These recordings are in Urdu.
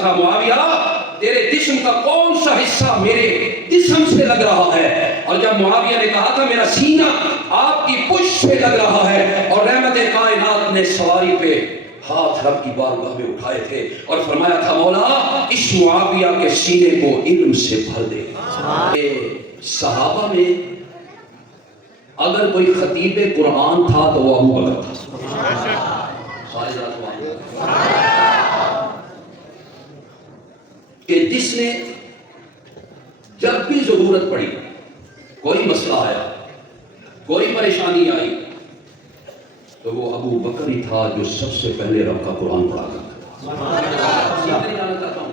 تھا معاویہ تیرے جسم کا کون سا حصہ میرے جسم سے لگ رہا ہے؟ اور جب معاویہ نے کہا تھا میرا سینہ آپ کی پشت سے لگ رہا ہے، اور رحمت کائنات نے سواری پہ ہاتھ رب کی بارگاہ میں اٹھائے تھے اور فرمایا تھا مولا اس معاویہ کے سینے کو علم سے بھر دے۔ صحابہ میں اگر کوئی خطیب قرآن تھا تو وہ ابو بکر تھا۔ کہ جس نے جب بھی ضرورت پڑی، کوئی مسئلہ آیا، کوئی پریشانی آئی، تو وہ ابو بکر ہی تھا جو سب سے پہلے رب کا قرآن پڑھا کرتا تھا۔ تفصیل میں نہیں جانا چاہتا ہوں،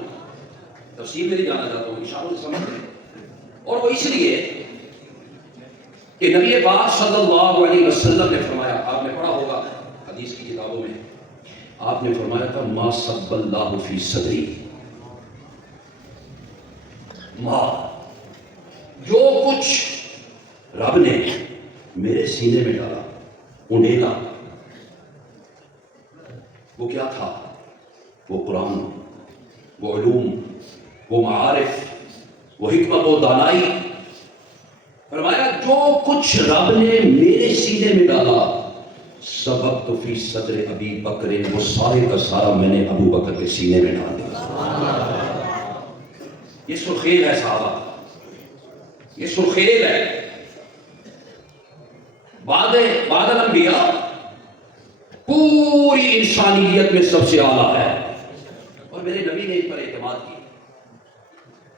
تفصیل میں نہیں جانا چاہتا ہوں، اشاروں سے سمجھ لیں۔ اور وہ اس لیے کہ نبی پاک صلی اللہ علیہ وسلم نے فرمایا، آپ نے پڑھا ہوگا حدیث کی کتابوں میں، آپ نے فرمایا تھا ما صب اللہ فی صدری، جو کچھ رب نے میرے سینے میں ڈالا، انڈیلا، وہ کیا تھا؟ وہ قرآن، وہ علوم، وہ معارف، وہ حکمت و دانائی۔ فرمایا جو کچھ رب نے میرے سینے میں ڈالا سبقت فی صدر ابی بکر، وہ سارے کا سارا میں نے ابو بکر کے سینے میں ڈال دیا۔ یہ سرخیل ہے صحابہ، یہ سرخیل ہے۔ بعد الانبیاء پوری انسانیت میں سب سے اعلیٰ ہے، اور میرے نبی نے اس پر اعتماد کیا۔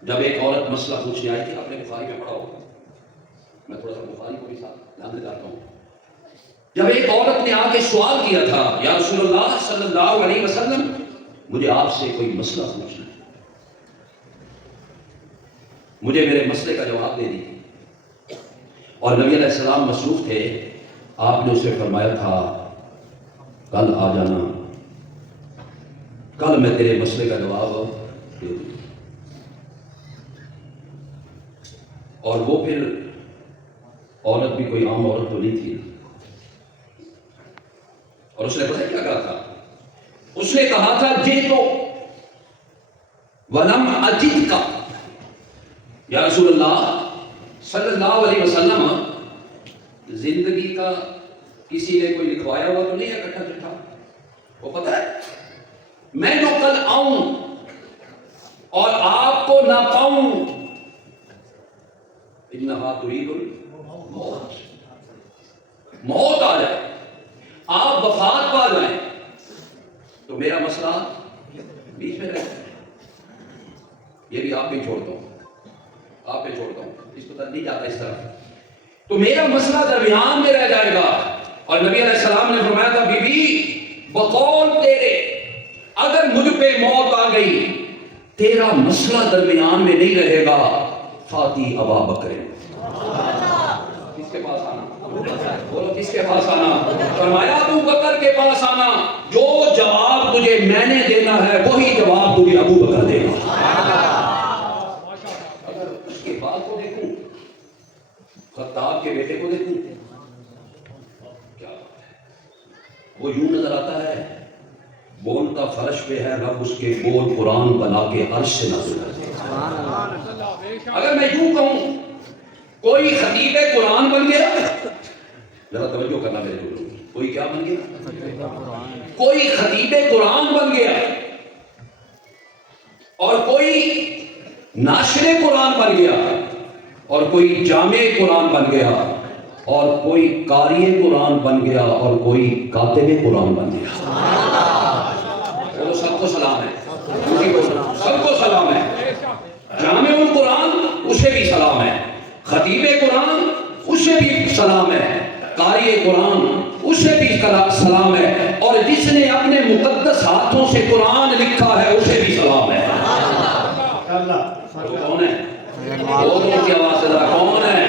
جب ایک عورت مسئلہ پوچھنے آئی تھی، آپ نے بخاری میں پڑھا ہوگا، میں تھوڑا سا بخاری کو بھی ساتھ دھیان دلاتا ہوں۔ جب ایک عورت نے آ کے سوال کیا تھا یا رسول اللہ صلی اللہ علیہ وسلم مجھے آپ سے کوئی مسئلہ پوچھنا ہے، مجھے میرے مسئلے کا جواب دے دیجیے، اور نبی علیہ السلام مصروف تھے، آپ نے اسے فرمایا تھا کل آ جانا، کل میں تیرے مسئلے کا جواب دے دوں۔ اور وہ پھر عورت بھی کوئی عام عورت تو نہیں تھی، اور اس نے پتہ کیا کہا تھا؟ اس نے کہا تھا جی تو ولم اجد کا، یا رسول اللہ صلی اللہ علیہ وسلم زندگی کا کسی نے کوئی لکھوایا ہوا تو نہیں ہے کٹھا چٹھا؟ وہ پتہ ہے میں جو کل آؤں اور آپ کو نہ پاؤں، انہا ترید الموت، موت آ جائے، آپ وفات پا جائیں، تو میرا مسئلہ بیچ میں رہے، یہ بھی آپ پہ چھوڑتا ہوں، آپ پہ چھوڑتا ہوں، اس کو تر نہیں جاتا اس طرح، تو میرا مسئلہ درمیان میں رہ جائے گا۔ اور نبی علیہ السلام نے فرمایا تھا بی بی بقول تیرے اگر مجھ پہ موت آ گئی تیرا مسئلہ درمیان میں نہیں رہے گا، فاتی ابا بکر، کس کے پاس آنا؟ بولو کس کے پاس آنا؟ فرمایا ابو بکر کے پاس آنا، جو جواب تجھے میں نے دینا ہے وہی جواب تجھے ابو بکر دے گا۔ اگر اس کے بعد کو دیکھوں، خطاب کے بیٹے کو دیکھوں، کیا بات ہے، وہ یوں نظر آتا ہے بولتا فرش پہ ہے، رب اس کے بول قرآن بنا کے عرش سے نازل کرتے ہیں۔ اگر میں یوں کہوں کوئی خطیب قرآن بن گیا، ذرا توجہ کرنا میرے لوگوں، کوئی کیا بن گیا؟ کوئی خطیب قرآن بن گیا، اور کوئی ناشر قرآن بن گیا، اور کوئی جامع قرآن بن گیا، اور کوئی قاری قرآن بن گیا، اور کوئی کاتب قرآن بن گیا۔ وہ سب کو سلام ہے، سب کو سلام ہے، جامع القرآن اسے بھی سلام ہے، خطیب قرآن اسے بھی سلام ہے، قاری قرآن اسے بھی سلام ہے، اور جس نے اپنے مقدس ہاتھوں سے قرآن لکھا ہے اسے بھی سلام ہے۔ کون ہے؟ بولوں کی آواز سے ذرا، کون ہے؟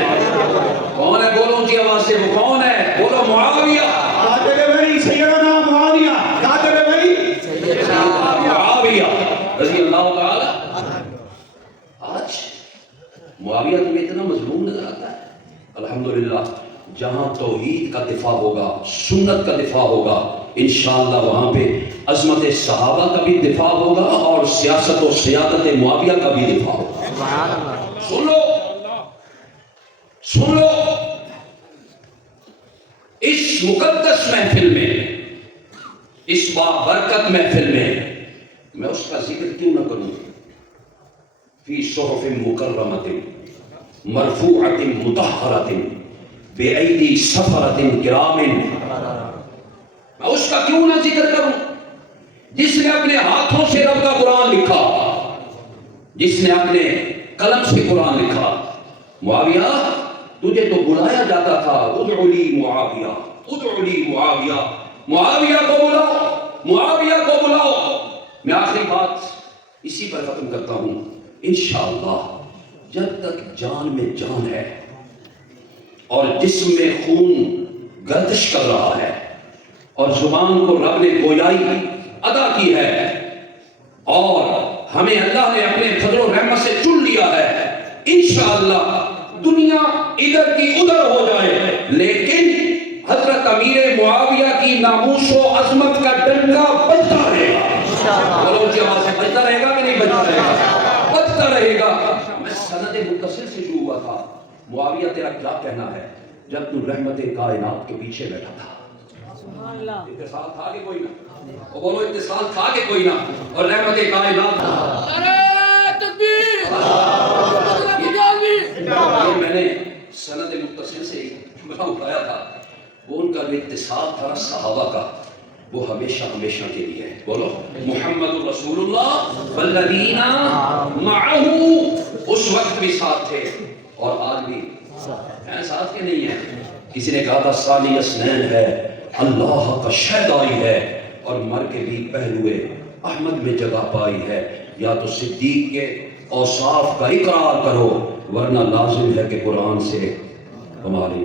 کون ہے؟ بولوں کی آواز سے، وہ کون ہے؟ بولو معاویہ، سیدنا معاویہ، معاویہ رضی اللہ تعالی۔ آج معاویہ تمہیں اتنا مظلوم نظر آتا ہے، الحمدللہ جہاں توحید کا دفاع ہوگا، سنت کا دفاع ہوگا، انشاءاللہ وہاں پہ عظمت صحابہ کا بھی دفاع ہوگا اور سیاست و سیادت معاویہ کا بھی دفاع ہوگا. سن لو سن لو، اس مقدس محفل میں، اس بابرکت محفل میں اس کا ذکر کیوں نہ کروں؟ فی صحف مکرمۃ مرفوعۃ مطہرۃ بأیدی سفرۃ کرام، میں اس کا کیوں نہ ذکر کروں جس نے اپنے ہاتھوں سے رب کا قرآن لکھا، جس نے اپنے قلم سے قرآن لکھا. معاویہ تجھے تو بلایا جاتا تھا، ادعو لی معاویہ، ادعو لی معاویہ، معاویہ کو بلاؤ، معاویہ کو بلاؤ. میں آخری بات اسی پر ختم کرتا ہوں. انشاءاللہ جب تک جان میں جان ہے اور جسم میں خون گردش کر رہا ہے اور زبان کو رب نے گویائی عطا کی ہے اور ہمیں اللہ نے اپنے فضل و رحمت سے چن لیا ہے، انشاءاللہ دنیا ادھر کی ادھر ہو جائے لیکن حضرت امیر معاویہ کی ناموس و عظمت کا ڈنکا بجتا رہے گا. بولو اونچی آواز سے، بجتا رہے گا کہ نہیں بجتا رہے گا؟ بجتا رہے گا. میں سند متصل سے شروع ہوا تھا. معاویہ تیرا کیا کہنا ہے جب تو رحمت کائنات کے پیچھے بیٹھا تھا؟ اتصال تھا کہ کوئی نہ؟ وہ بولو اتصال تھا کہ کوئی نہ؟ اور رحمت کائنات یہ میں نے سند متصل سے جملہ اٹھایا تھا. وہ ان کا جو اتصال تھا صحابہ کا، وہ ہمیشہ ہمیشہ کے لیے ہے. بولو محمد رسول اللہ والذین معہ، اس وقت بھی ساتھ تھے اور آج بھی ہیں ساتھ کے نہیں ہیں. کسی نے کہا تھا ثانی اثنین ہے، اللہ کا شہدائی ہے، اور مر کے بھی پہلوئے احمد میں جگہ پائی ہے. یا تو صدیق کے اوصاف کا اقرار کرو ورنہ لازم ہے کہ قرآن سے ہماری